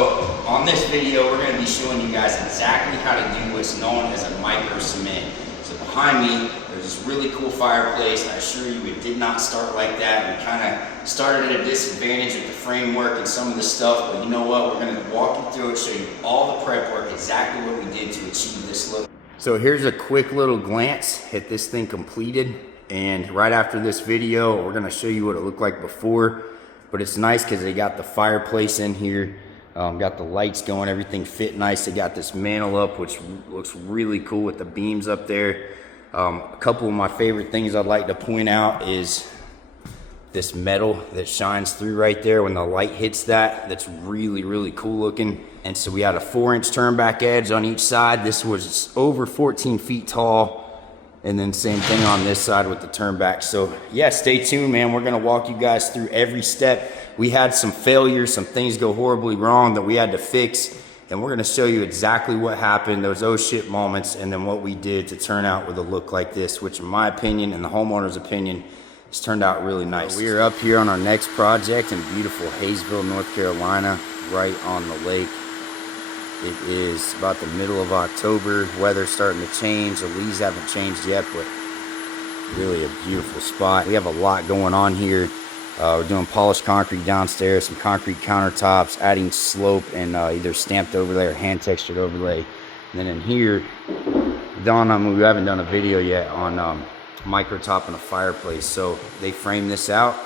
So on this video, we're going to be showing you guys exactly how to do what's known as a micro cement. So behind me, there's this really cool fireplace. I assure you it did not start like that. We kind of started at a disadvantage with the framework and some of the stuff, but you know what? We're going to walk you through it, show you all the prep work, exactly what we did to achieve this look. So here's a quick little glance at this thing completed. And right after this video, we're going to show you what it looked like before. But it's nice because they got the fireplace in here, got the lights going, everything fit nice. They got this mantle up, which looks really cool with the beams up there. A couple of my favorite things I'd like to point out is this metal that shines through right there when the light hits that. That's really, really cool looking. And so we had a 4-inch turn back edge on each side. This was over 14 feet tall. And then same thing on this side with the turn back. So yeah, stay tuned, man. We're gonna walk you guys through every step. We had some failures, some things go horribly wrong that we had to fix. And we're gonna show you exactly what happened, those oh shit moments, and then what we did to turn out with a look like this, which in my opinion and the homeowner's opinion, has turned out really nice. We are up here on our next project in beautiful Hayesville, North Carolina, right on the lake. It is about the middle of October. Weather's starting to change. The leaves haven't changed yet, but really a beautiful spot. We have a lot going on here. We're doing polished concrete downstairs, some concrete countertops, adding slope and either stamped overlay or hand textured overlay. And then in here, we haven't done a video yet on micro top and a fireplace. So they framed this out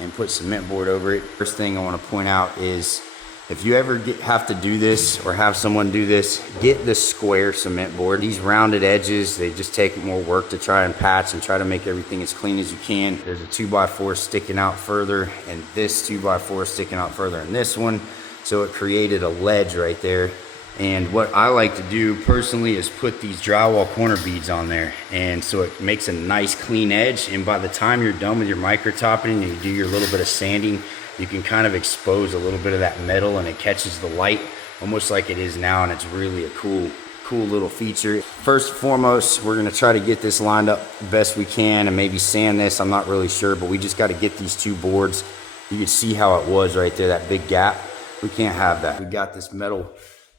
and put cement board over it. First thing I want to point out is, if you ever have to do this or have someone do this, get the square cement board. These rounded edges, they just take more work to try and patch and try to make everything as clean as you can. There's a 2x4 sticking out further, and this 2x4 sticking out further in this one. So it created a ledge right there. And what I like to do personally is put these drywall corner beads on there. And so it makes a nice clean edge. And by the time you're done with your micro topping and you do your little bit of sanding, you can kind of expose a little bit of that metal and it catches the light almost like it is now, and it's really a cool little feature. First and foremost, we're gonna try to get this lined up the best we can and maybe sand this. I'm not really sure, but we just got to get these two boards. You can see how it was right there, that big gap. We can't have that. We got this metal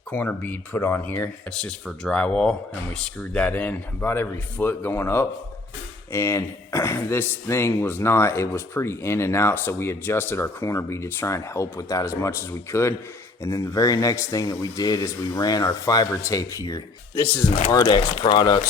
corner bead put on here. That's just for drywall, and we screwed that in about every foot going up. And this thing was not, it was pretty in and out, so we adjusted our corner bead to try and help with that as much as we could. And then the very next thing that we did is we ran our fiber tape here. This is an Ardex product,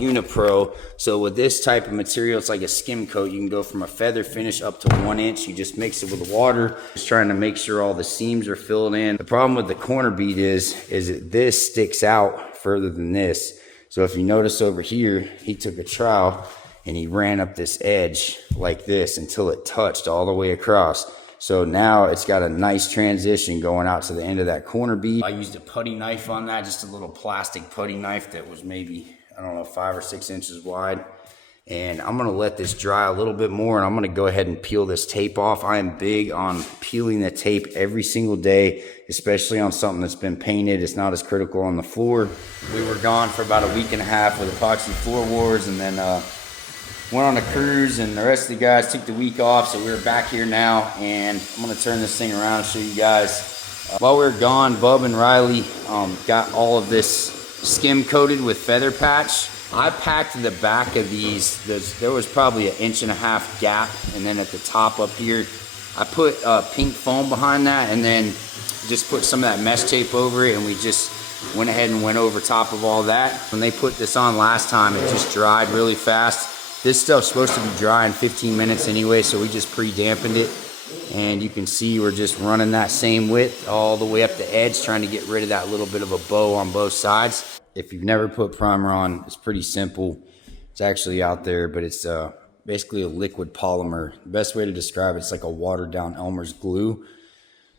Unipro. So with this type of material, it's like a skim coat. You can go from a feather finish up to 1 inch. You just mix it with water. Just trying to make sure all the seams are filled in. The problem with the corner bead is that this sticks out further than this. So if you notice over here, he took a trowel and he ran up this edge like this until it touched all the way across. So now it's got a nice transition going out to the end of that corner bead. I used a putty knife on that, just a little plastic putty knife that was maybe, I don't know, 5 or 6 inches wide. And I'm gonna let this dry a little bit more, and I'm gonna go ahead and peel this tape off. I am big on peeling the tape every single day, especially on something that's been painted. It's not as critical on the floor. We were gone for about a week and a half with epoxy floor wars, and then went on a cruise, and the rest of the guys took the week off, so we're back here now, and I'm gonna turn this thing around and show you guys. While we were gone, Bub and Riley got all of this skim coated with feather patch. I packed the back of these. There was probably 1.5 inch gap, and then at the top up here, I put pink foam behind that, and then just put some of that mesh tape over it, and we just went ahead and went over top of all that. When they put this on last time, it just dried really fast. This stuff's supposed to be dry in 15 minutes anyway, so we just pre-dampened it. And you can see we're just running that same width all the way up the edge, trying to get rid of that little bit of a bow on both sides. If you've never put primer on, it's pretty simple. It's actually out there, but it's basically a liquid polymer. The best way to describe it, it's like a watered down Elmer's glue.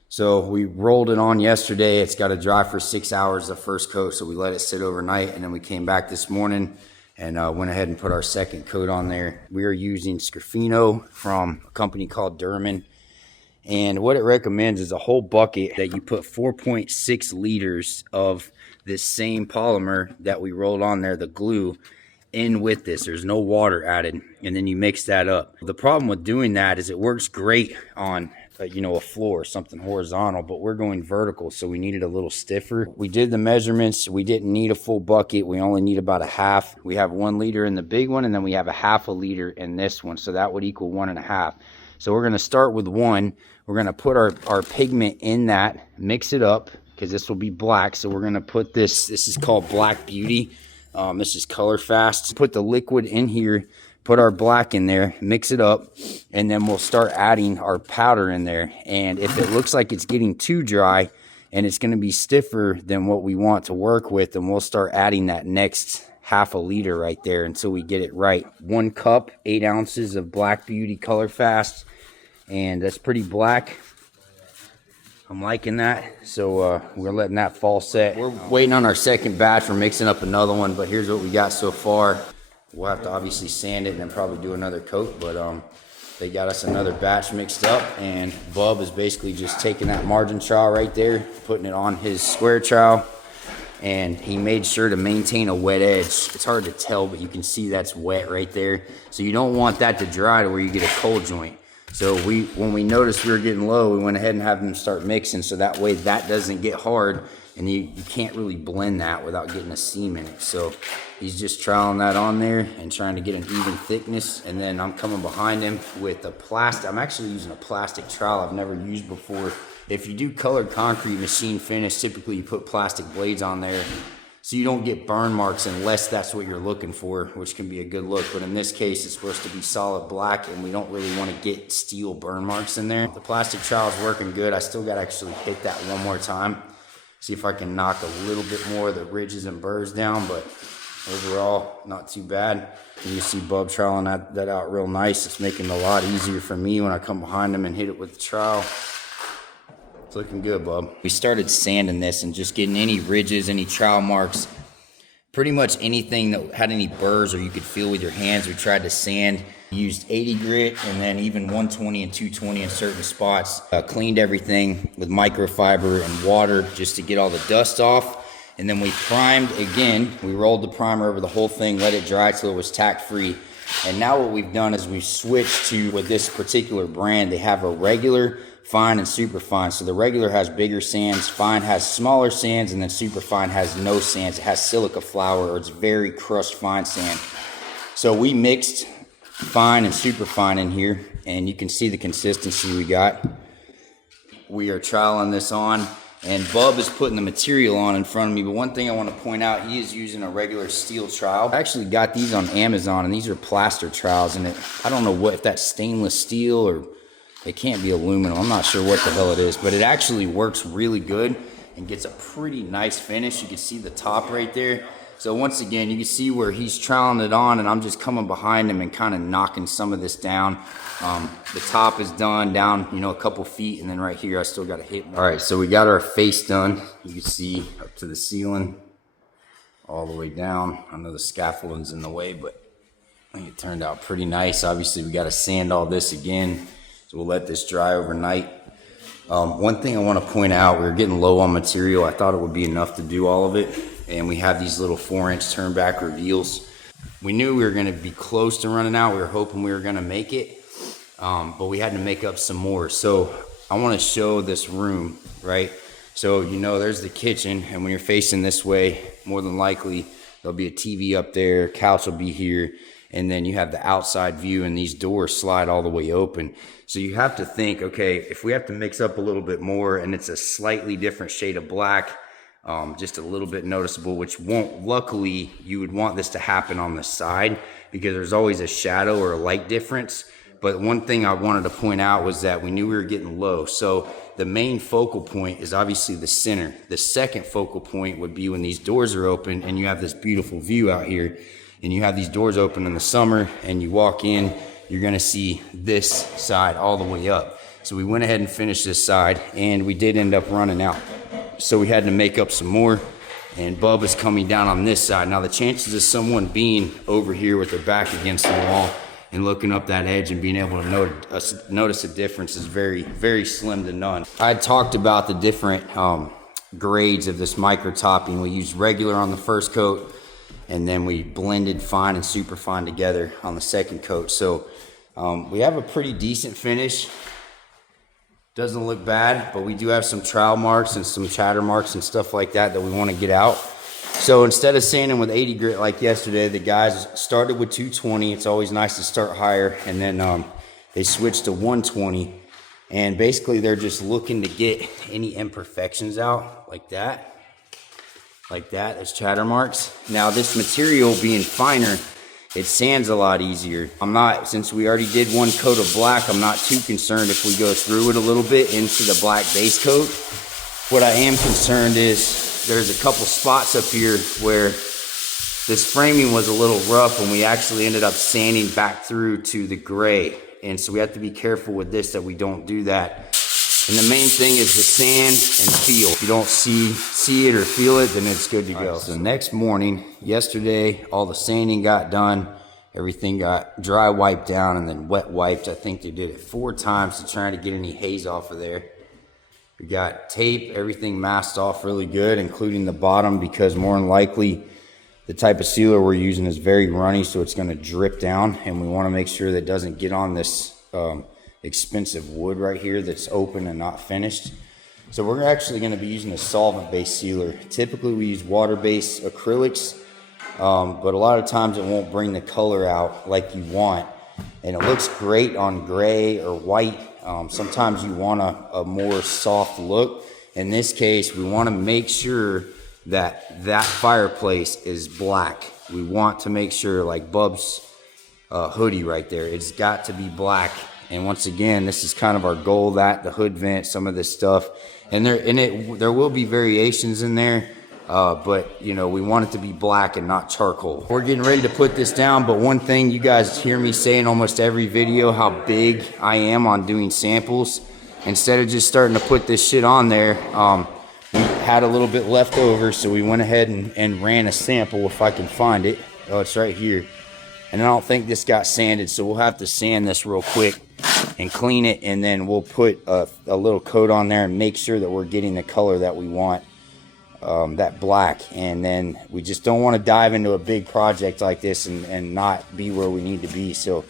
So we rolled it on yesterday. It's got to dry for 6 hours, the first coat, so we let it sit overnight, and then we came back this morning and went ahead and put our second coat on there. We are using Scrofino from a company called Durman. And what it recommends is a whole bucket that you put 4.6 liters of this same polymer that we rolled on there, the glue, in with this. There's no water added. And then you mix that up. The problem with doing that is it works great on you know, a floor, something horizontal, but we're going vertical, so we needed a little stiffer. We did the measurements. We didn't need a full bucket. We only need about a half. We have 1 liter in the big one, and then we have a half a liter in this one, so that would equal 1.5. So we're going to start with 1. We're going to put our pigment in that, mix it up, because this will be black. So we're going to put this is called Black Beauty. This is color fast. Put the liquid in here, put our black in there, mix it up, and then we'll start adding our powder in there. And if it looks like it's getting too dry and it's going to be stiffer than what we want to work with, then we'll start adding that next half a liter right there until we get it right. 1 cup, 8 ounces of Black Beauty color fast, and that's pretty black. I'm liking that. So we're letting that fall set. We're waiting on our second batch. We're mixing up another one, but here's what we got so far. We'll have to obviously sand it and then probably do another coat, but they got us another batch mixed up, and Bub is basically just taking that margin trowel right there, putting it on his square trowel, and he made sure to maintain a wet edge. It's hard to tell, but you can see that's wet right there. So you don't want that to dry to where you get a cold joint. So when we noticed we were getting low, we went ahead and have them start mixing, so that way that doesn't get hard, and you can't really blend that without getting a seam in it. So he's just troweling that on there and trying to get an even thickness, and then I'm coming behind him with a plastic. I'm actually using a plastic trowel I've never used before. If you do colored concrete machine finish, typically you put plastic blades on there so you don't get burn marks unless that's what you're looking for, which can be a good look. But in this case, it's supposed to be solid black, and we don't really want to get steel burn marks in there. The plastic trowel is working good. I still got to actually hit that one more time, see if I can knock a little bit more of the ridges and burrs down, but overall, not too bad. And you see Bub troweling that out real nice. It's making it a lot easier for me when I come behind him and hit it with the trowel. It's looking good, Bub. We started sanding this and just getting any ridges, any trowel marks, pretty much anything that had any burrs or you could feel with your hands. We tried to sand. Used 80 grit and then even 120 and 220 in certain spots. Cleaned everything with microfiber and water just to get all the dust off. And then we primed again. We rolled the primer over the whole thing, let it dry till it was tack free. And now what we've done is we've switched to, with this particular brand, they have a regular, fine, and super fine. So the regular has bigger sands, fine has smaller sands, and then super fine has no sands. It has silica flour, or it's very crushed fine sand. So we mixed fine and super fine in here, and you can see the consistency we got. We are troweling this on, and Bub is putting the material on in front of me. But one thing I want to point out, he is using a regular steel trowel. I actually got these on Amazon, and these are plaster trowels, and I don't know if that's stainless steel or it can't be aluminum. I'm not sure what the hell it is, but it actually works really good and gets a pretty nice finish. You can see the top right there. So once again, you can see where he's troweling it on, and I'm just coming behind him and kind of knocking some of this down. The top is done down, a couple feet, and then right here I still got to hit. All right, so we got our face done. You can see up to the ceiling, all the way down. I know the scaffolding's in the way, but I think it turned out pretty nice. Obviously, we got to sand all this again, so we'll let this dry overnight. One thing I want to point out, we were getting low on material. I thought it would be enough to do all of it, and we have these little 4-inch turn back reveals. We knew we were going to be close to running out. We were hoping we were going to make it, but we had to make up some more. So I want to show this room, right? So there's the kitchen, and when you're facing this way, more than likely there'll be a TV up there, couch will be here, and then you have the outside view, and these doors slide all the way open. So you have to think, okay, if we have to mix up a little bit more and it's a slightly different shade of black, just a little bit noticeable, which won't, luckily you would want this to happen on the side because there's always a shadow or a light difference. But one thing I wanted to point out was that we knew we were getting low. So the main focal point is obviously the center. The second focal point would be when these doors are open and you have this beautiful view out here, and you have these doors open in the summer and you walk in, you're gonna see this side all the way up. So we went ahead and finished this side, and we did end up running out. So we had to make up some more, and Bub is coming down on this side. Now the chances of someone being over here with their back against the wall and looking up that edge and being able to notice a difference is very, very slim to none. I had talked about the different grades of this micro topping. We used regular on the first coat, and then we blended fine and super fine together on the second coat. So we have a pretty decent finish. Doesn't look bad, but we do have some trowel marks and some chatter marks and stuff like that that we want to get out. So instead of sanding with 80 grit like yesterday, the guys started with 220. It's always nice to start higher, and then they switched to 120. And basically they're just looking to get any imperfections out like that. Like that, as chatter marks. Now this material being finer, it sands a lot easier. Since we already did one coat of black, I'm not too concerned if we go through it a little bit into the black base coat. What I am concerned is there's a couple spots up here where this framing was a little rough and we actually ended up sanding back through to the gray. And so we have to be careful with this that we don't do that. And the main thing is the sand and feel. If you don't see it or feel it, then it's good to go. Right, so next morning, yesterday, all the sanding got done. Everything got dry wiped down and then wet wiped. I think they did it 4 times to try to get any haze off of there. We got tape, everything masked off really good, including the bottom, because more than likely the type of sealer we're using is very runny, so it's going to drip down, and we want to make sure that it doesn't get on this expensive wood right here that's open and not finished. So we're actually going to be using a solvent-based sealer. Typically we use water-based acrylics, but a lot of times it won't bring the color out like you want, and it looks great on gray or white. Sometimes you want a more soft look. In this case, we want to make sure that fireplace is black. We want to make sure, like Bub's hoodie right there, it's got to be black. And once again, this is kind of our goal, that the hood vent, some of this stuff, and there will be variations in there, but you know, we want it to be black and not charcoal. We're getting ready to put this down, but one thing you guys hear me say in almost every video, how big I am on doing samples. Instead of just starting to put this shit on there, we had a little bit left over, so we went ahead and ran a sample, if I can find it. Oh, it's right here. And I don't think this got sanded, so we'll have to sand this real quick and clean it, and then we'll put a little coat on there and make sure that we're getting the color that we want, that black. And then we just don't want to dive into a big project like this and not be where we need to be. So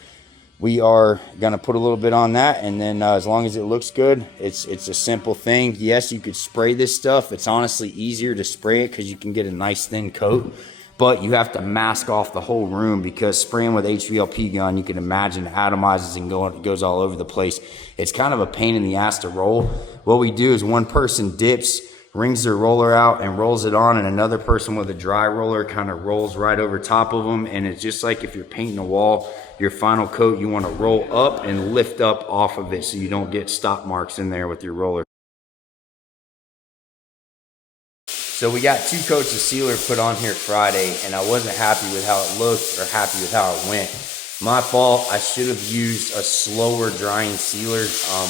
we are going to put a little bit on that, and then as long as it looks good, it's a simple thing. Yes, you could spray this stuff. It's honestly easier to spray it because you can get a nice thin coat, but you have to mask off the whole room, because spraying with HVLP gun, you can imagine, atomizes and goes all over the place. It's kind of a pain in the ass to roll. What we do is one person dips, wrings their roller out and rolls it on, and another person with a dry roller kind of rolls right over top of them. And it's just like if you're painting a wall, your final coat, you want to roll up and lift up off of it so you don't get stop marks in there with your roller. So we got 2 coats of sealer put on here Friday, and I wasn't happy with how it looked or happy with how it went. My fault. I should have used a slower drying sealer.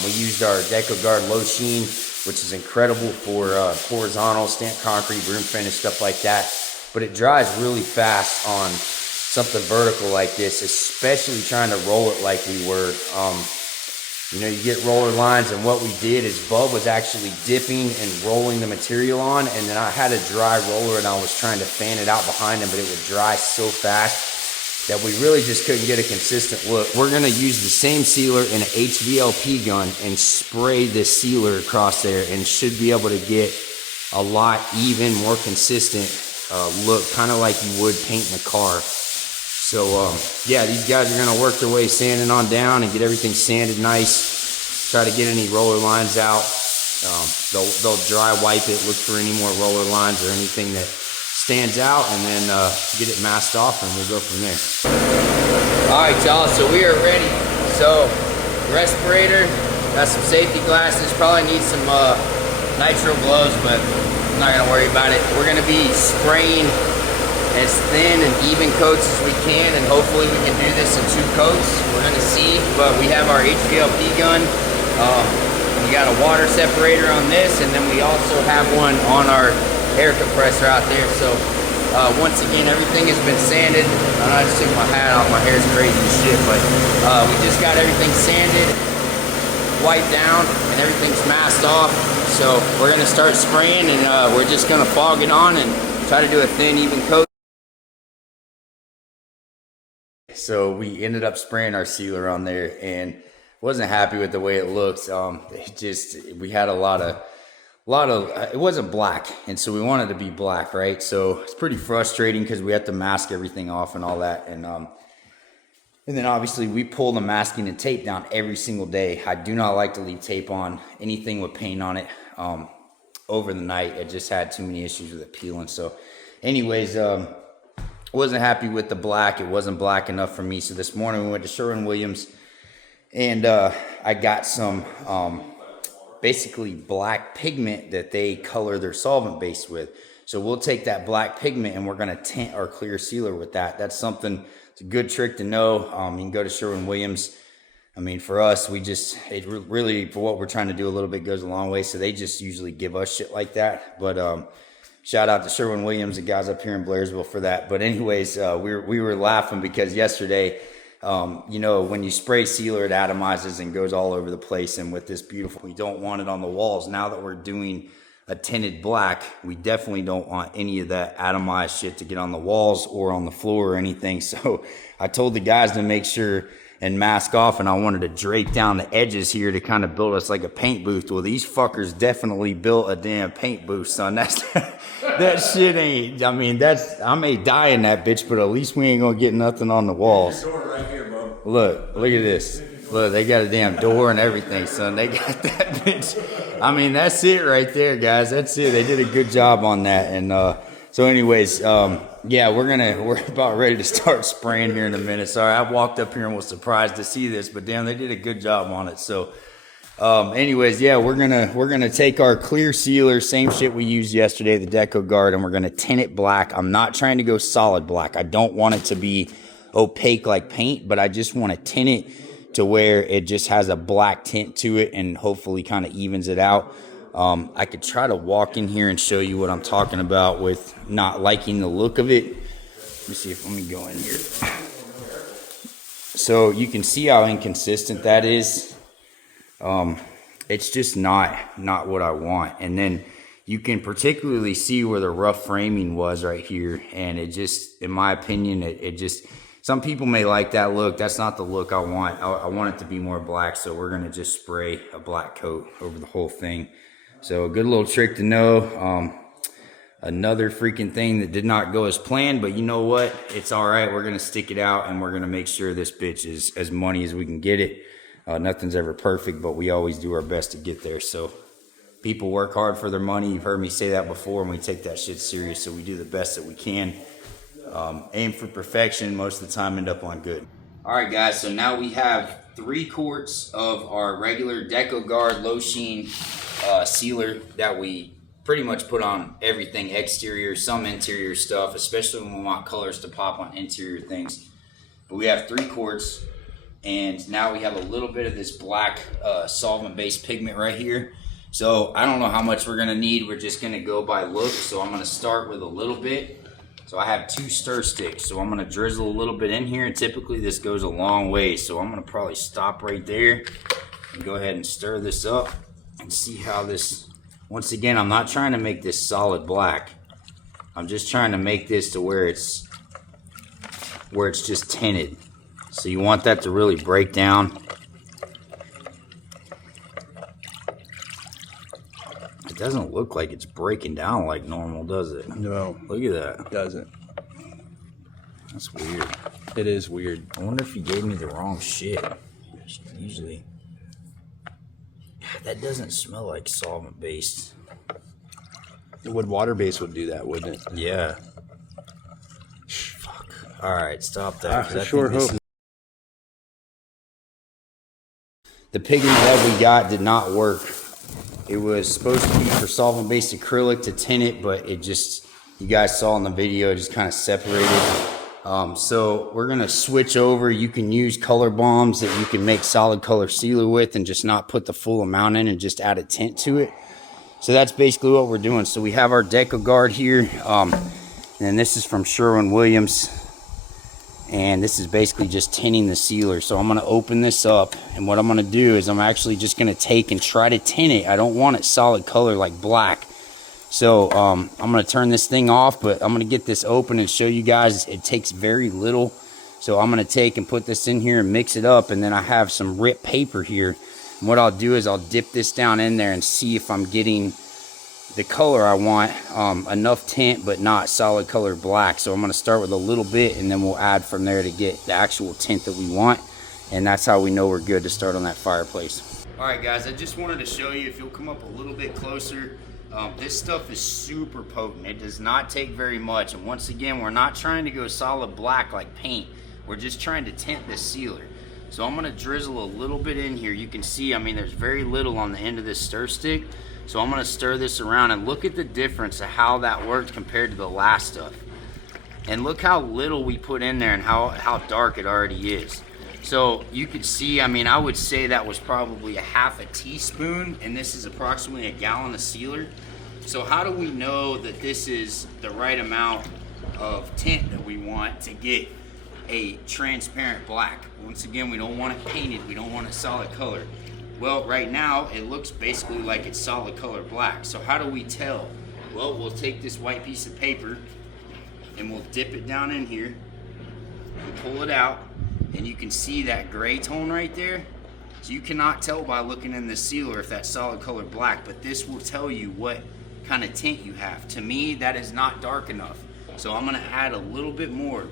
We used our DecoGuard Low Sheen, which is incredible for horizontal, stamped concrete, room finish, stuff like that. But it dries really fast on something vertical like this, especially trying to roll it like we were. You know, you get roller lines, and what we did is Bub was actually dipping and rolling the material on, and then I had a dry roller and I was trying to fan it out behind him, but it would dry so fast that we really just couldn't get a consistent look. We're gonna use the same sealer in an HVLP gun and spray this sealer across there, and should be able to get a lot even, more consistent look, kind of like you would painting a car. So yeah, these guys are gonna work their way sanding on down and get everything sanded nice. Try to get any roller lines out. They'll dry wipe it, look for any more roller lines or anything that stands out, and then get it masked off, and we'll go from there. All right, y'all, so we are ready. So respirator, got some safety glasses, probably need some nitro gloves, but I'm not gonna worry about it. We're gonna be spraying as thin and even coats as we can, and hopefully we can do this in 2 coats. We're gonna see, but we have our HVLP gun. We got a water separator on this, and then we also have one on our air compressor out there. So once again, everything has been sanded. I just took my hat off, my hair's crazy as shit, but we just got everything sanded, wiped down, and everything's masked off. So we're gonna start spraying, and we're just gonna fog it on and try to do a thin, even coat. So we ended up spraying our sealer on there, and wasn't happy with the way it looks. We had a lot of it wasn't black, and so we wanted to be black, right? So it's pretty frustrating because we have to mask everything off and all that, and then obviously we pull the masking and tape down every single day. I do not like to leave tape on anything with paint on it over the night. I just had too many issues with it peeling. So anyways, wasn't happy with the black. It wasn't black enough for me. So this morning we went to Sherwin-Williams, and I got some basically black pigment that they color their solvent base with. So we'll take that black pigment and we're going to tint our clear sealer with that. That's something, it's a good trick to know. You can go to Sherwin-Williams. I mean, for us, it really, for what we're trying to do a little bit, goes a long way. So they just usually give us shit like that. But shout out to Sherwin-Williams, the guys up here in Blairsville for that. But anyways, we were laughing because yesterday, you know, when you spray sealer, it atomizes and goes all over the place. And with this beautiful, we don't want it on the walls. Now that we're doing a tinted black, we definitely don't want any of that atomized shit to get on the walls or on the floor or anything. So I told the guys to make sure and mask off, and I wanted to drape down the edges here to kind of build us like a paint booth. Well, these fuckers definitely built a damn paint booth, son. That shit ain't, I mean, I may die in that bitch, but at least we ain't gonna get nothing on the walls. Right here, bro. Look at this. Look, they got a damn door and everything, son. They got that bitch. I mean, that's it right there, guys. That's it. They did a good job on that. And so anyways, yeah, we're about ready to start spraying here in a minute. Sorry, I walked up here and was surprised to see this, but damn, they did a good job on it. So anyways, yeah, we're gonna take our clear sealer, same shit we used yesterday, the Deco Guard, and we're gonna tint it black. I'm not trying to go solid black. I don't want it to be opaque like paint, but I just want to tint it to where it just has a black tint to it and hopefully kind of evens it out. I could try to walk in here and show you what I'm talking about with not liking the look of it. Let me go in here. So you can see how inconsistent that is. It's just not what I want. And then you can particularly see where the rough framing was right here. And it just, in my opinion, it just, some people may like that look. That's not the look I want. I want it to be more black. So we're going to just spray a black coat over the whole thing. So a good little trick to know. Another freaking thing that did not go as planned, but you know what? It's all right. We're going to stick it out and we're going to make sure this bitch is as money as we can get it. Nothing's ever perfect, but we always do our best to get there. So people work hard for their money. You've heard me say that before, and we take that shit serious. So we do the best that we can. Aim for perfection. Most of the time end up on good. All right, guys. So now we have 3 quarts of our regular Deco Guard low sheen sealer that we pretty much put on everything, exterior, some interior stuff, especially when we want colors to pop on interior things. But we have 3 quarts, and now we have a little bit of this black solvent-based pigment right here. So I don't know how much we're gonna need. We're just gonna go by look. So I'm gonna start with a little bit. So I have 2 stir sticks. So I'm gonna drizzle a little bit in here, and typically this goes a long way. So I'm gonna probably stop right there and go ahead and stir this up and see how this, once again, I'm not trying to make this solid black. I'm just trying to make this to where it's just tinted. So you want that to really break down. It doesn't look like it's breaking down like normal, does it? No. Look at that. It doesn't. That's weird. It is weird. I wonder if he gave me the wrong shit. Usually. God, that doesn't smell like solvent based. Water based would do that, wouldn't it? Yeah. Fuck. Alright, stop that. I sure hope. The pigment that we got did not work. It was supposed to be for solvent-based acrylic to tint it, but it just, you guys saw in the video, it just kind of separated. So we're gonna switch over. You can use color bombs that you can make solid color sealer with and just not put the full amount in and just add a tint to it. So that's basically what we're doing. So we have our Deco Guard here, and this is from Sherwin-Williams. And this is basically just tinting the sealer. So I'm gonna open this up, and what I'm gonna do is I'm actually just gonna take and try to tint it. I don't want it solid color like black. So I'm gonna turn this thing off, but I'm gonna get this open and show you guys it takes very little So I'm gonna take and put this in here and mix it up, and then I have some ripped paper here. And what I'll do is I'll dip this down in there and see if I'm getting the color I want, enough tint but not solid color black. So I'm going to start with a little bit, and then we'll add from there to get the actual tint that we want, and that's how we know we're good to start on that fireplace. All right guys, I just wanted to show you, if you'll come up a little bit closer, this stuff is super potent. It does not take very much, and once again, we're not trying to go solid black like paint. We're just trying to tint this sealer. So I'm going to drizzle a little bit in here. You can see, I mean, there's very little on the end of this stir stick. So I'm gonna stir this around, and look at the difference of how that worked compared to the last stuff. And look how little we put in there and how dark it already is. So you could see, I mean, I would say that was probably a half a teaspoon, and this is approximately a gallon of sealer. So how do we know that this is the right amount of tint that we want to get a transparent black? Once again, we don't want it painted, we don't want it solid color. Well, right now, it looks basically like it's solid color black. So how do we tell? Well, we'll take this white piece of paper and we'll dip it down in here and pull it out, and you can see that gray tone right there. So you cannot tell by looking in the sealer if that's solid color black, but this will tell you what kind of tint you have. To me, that is not dark enough. So I'm gonna add a little bit more.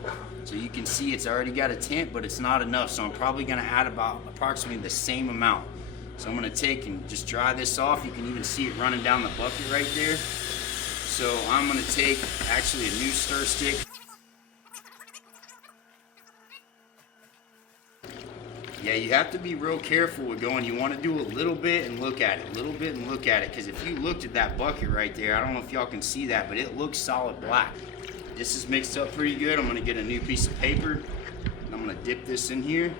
So you can see it's already got a tint, but it's not enough. So I'm probably gonna add about approximately the same amount. So I'm gonna take and just dry this off. You can even see it running down the bucket right there. So I'm gonna take actually a new stir stick. Yeah, you have to be real careful with going. You wanna do a little bit and look at it, a little bit and look at it. Because if you looked at that bucket right there, I don't know if y'all can see that, but it looks solid black. This is mixed up pretty good. I'm gonna get a new piece of paper, and I'm gonna dip this in here.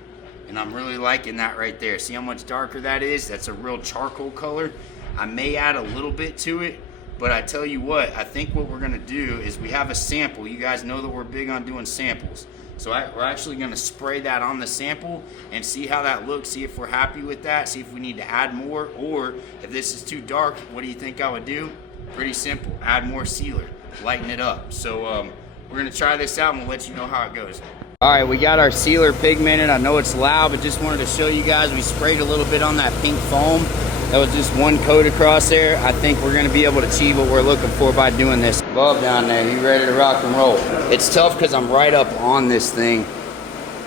And I'm really liking that right there. See how much darker that is? That's a real charcoal color. I may add a little bit to it, but I tell you what, I think what we're gonna do is we have a sample. You guys know that we're big on doing samples. So we're actually gonna spray that on the sample and see how that looks, see if we're happy with that, see if we need to add more, or if this is too dark, what do you think I would do? Pretty simple, add more sealer, lighten it up. So we're gonna try this out and we'll let you know how it goes. All right, we got our sealer pigmented. I know it's loud, but just wanted to show you guys, we sprayed a little bit on that pink foam. That was just one coat across there. I think we're gonna be able to achieve what we're looking for by doing this. Bub down there, you ready to rock and roll? It's tough because I'm right up on this thing,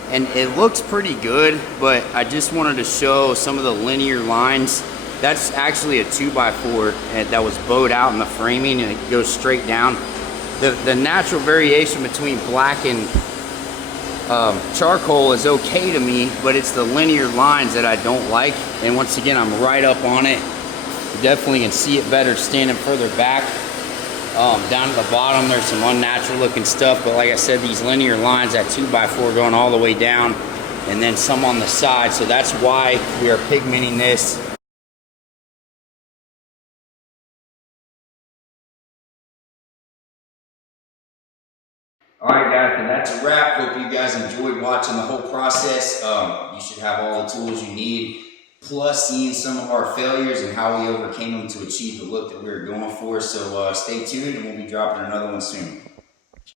and it looks pretty good, but I just wanted to show some of the linear lines. That's actually a 2x4 that was bowed out in the framing, and it goes straight down. The natural variation between black and charcoal is okay to me, but it's the linear lines that I don't like. And once again, I'm right up on it. You definitely can see it better standing further back. Down at the bottom, there's some unnatural looking stuff, but like I said, these linear lines, that 2x4 going all the way down, and then some on the side. So that's why we are pigmenting this. All right, guys, and that's a wrap. Hope you guys enjoyed watching the whole process. You should have all the tools you need, plus seeing some of our failures and how we overcame them to achieve the look that we were going for. So stay tuned, and we'll be dropping another one soon.